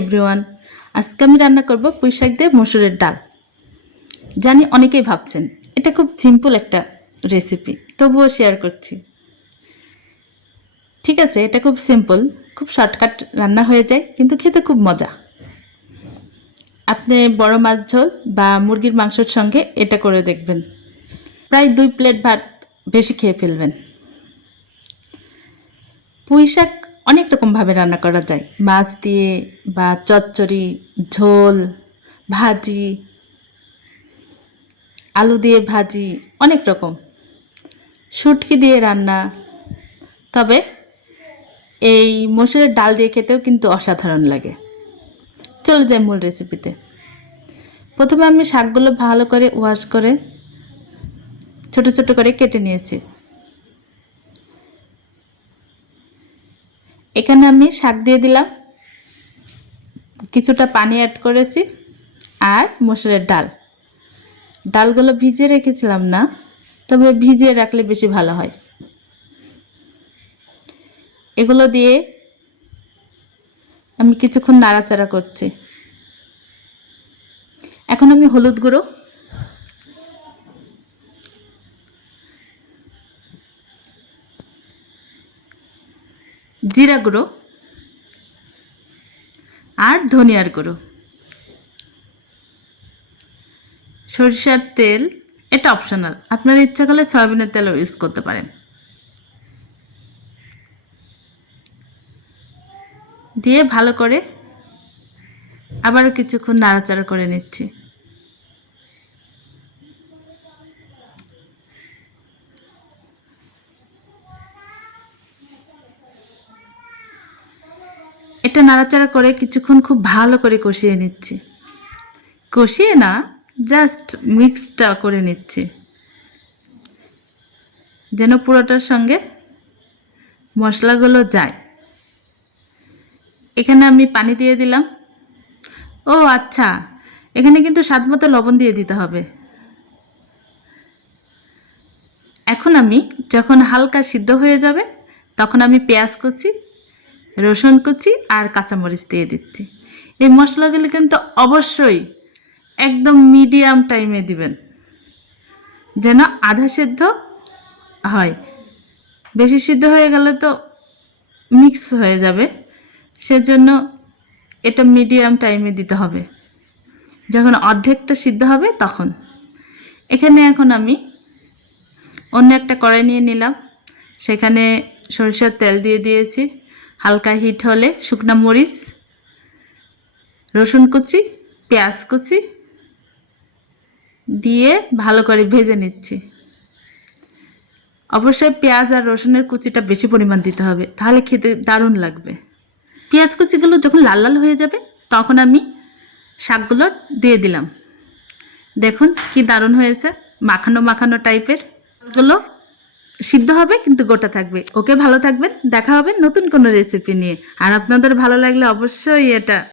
Everyone আজকে আমি রান্না করব পুঁই শাক দিয়ে মসুরের ডাল। জানি অনেকেই ভাবছেন, এটা খুব সিম্পল একটা রেসিপি তবুও শেয়ার করছি। ঠিক আছে, এটা খুব সিম্পল খুব শর্টকাট রান্না হয়ে যায়, কিন্তু খেতে খুব মজা। আপনি বড় মাছ ঝোল বা মুরগির মাংসের সঙ্গে এটা করে দেখবেন। প্রায় দুই প্লেট ভাত বেশি খেয়ে ফেলবেন। পুঁই শাক অনেক রকমভাবে রান্না করা যায়। মাছ দিয়ে বা চচ্চড়ি, ঝোল, ভাজি, আলু দিয়ে ভাজি, অনেক রকম। শুটকি দিয়ে রান্না। তবে এই মসুরের ডাল দিয়ে খেতেও কিন্তু অসাধারণ লাগে। চলে যাই মূল রেসিপিতে প্রথমে আমি শাকগুলো ভালো করে ওয়াশ করে ছোট ছোট করে কেটে নিয়েছি। এখানে আমি শাক দিয়ে দিলাম। কিছুটা পানি অ্যাড করেছি আর মসুরের ডাল। ডালগুলো ভিজিয়ে রেখেছিলাম না, তবে ভিজিয়ে রাখলে বেশি ভালো হয়। এগুলো দিয়ে আমি কিছুক্ষণ নাড়াচাড়া করছি। এখন আমি হলুদ গুঁড়ো জিরা গুঁড়ো আর ধনিয়ার গুঁড়ো। সরিষার তেল, এটা অপশনাল আপনার ইচ্ছা করলে সয়াবিনের তেলও ইউজ করতে পারেন। দিয়ে ভালো করে আবারও কিছুক্ষণ নাড়াচাড়া করে নিচ্ছি। এটা নাড়াচাড়া করে কিছুক্ষণ খুব ভালো করে কষিয়ে নিচ্ছি। কষিয়ে না জাস্ট মিক্সটা করে নিচ্ছি। যেন পুরোটার সঙ্গে মশলাগুলো যায়। এখানে আমি পানি দিয়ে দিলাম। ও আচ্ছা এখানে কিন্তু স্বাদ মতো লবণ দিয়ে দিতে হবে। এখন আমি যখন হালকা সিদ্ধ হয়ে যাবে, তখন আমি পেঁয়াজ কুচি রসুন কুচি আর কাঁচামরিচ দিয়ে দিচ্ছি। এই মশলাগুলো কিন্তু অবশ্যই একদম মিডিয়াম টাইমে দিবেন, যেন আধা সিদ্ধ হয়। বেশি সিদ্ধ হয়ে গেলে তো মিক্স হয়ে যাবে, সেজন্য এটা মিডিয়াম টাইমে দিতে হবে। যখন অর্ধেকটা সিদ্ধ হবে তখন। এখানে এখন আমি অন্য একটা কড়াই নিয়ে নিলাম। সেখানে সরিষার তেল দিয়ে দিয়েছি। হালকা হিট হলে শুকনা মরিচ, রসুন কুচি, পেঁয়াজ কুচি দিয়ে ভালো করে ভেজে নিচ্ছি। অবশ্যই পেঁয়াজ আর রসুনের কুচিটা বেশি পরিমাণ দিতে হবে, তাহলে খেতে দারুণ লাগবে। পেঁয়াজ কুচিগুলো যখন লাল লাল হয়ে যাবে, তখন আমি শাকগুলো দিয়ে দিলাম। দেখুন কি দারুণ হয়েছে, মাখানো মাখানো টাইপেরগুলো সিদ্ধ হবে, কিন্তু গোটা থাকবে। ওকে ভালো থাকবেন, দেখা হবে নতুন কোনো রেসিপি নিয়ে। আর আপনাদের ভালো লাগলে অবশ্যই এটা